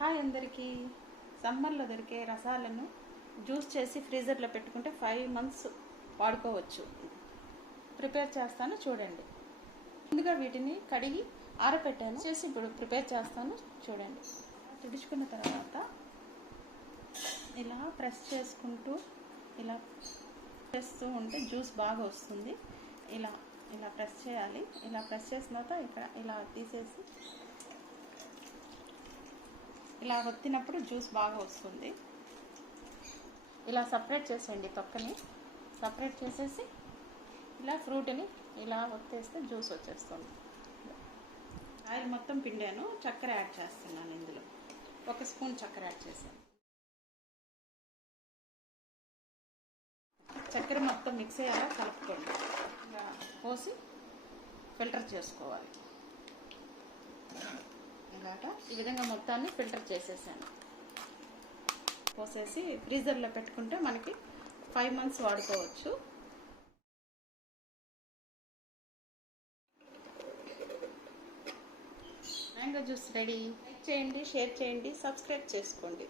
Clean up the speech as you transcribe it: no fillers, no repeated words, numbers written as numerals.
Hi అందరికీ. సమ్మర్లో దొరికే రసాలను జ్యూస్ చేసి ఫ్రీజర్లో పెట్టుకుంటే 5 months వాడుకోవచ్చు. ప్రిపేర్ చేస్తాను చూడండి. ముందుగా వీటిని కడిగి ఆరబెట్టాను చేసి ఇప్పుడు ప్రిపేర్ చేస్తాను చూడండి. తుడుచుకున్న తర్వాత ఇలా ప్రెస్ చేసుకుంటూ ఇలా చేస్తూ ఉంటే జ్యూస్ బాగా వస్తుంది. ఇలా ఇలా ప్రెస్ చేయాలి. ఇలా ప్రెస్ చేసిన తర్వాత ఇక్కడ ఇలా తీసేసి ఇలా ఒత్తినప్పుడు జ్యూస్ బాగా వస్తుంది. ఇలా సపరేట్ చేసేయండి. తొక్కని సపరేట్ చేసేసి ఇలా ఫ్రూట్ని ఇలా ఒత్తేస్తే జ్యూస్ వచ్చేస్తుంది. ఆయిల్ మొత్తం పిండాను. చక్కెర యాడ్ చేస్తున్నాను. ఇందులో 1 స్పూన్ చక్కెర యాడ్ చేశాను. చక్కెర మొత్తం మిక్స్ అయ్యేలా కలుపుకోండి. ఇలా పోసి ఫిల్టర్ చేసుకోవాలి. ఇలాగా ఈ విధంగా మొత్తాన్ని ఫిల్టర్ చేసేసాను. పోసేసి ఫ్రీజర్లో పెట్టుకుంటే మనకి 5 months వాడుకోవచ్చు. Mango juice ready. లైక్ చేయండి, షేర్ చేయండి, సబ్స్క్రైబ్ చేసుకోండి.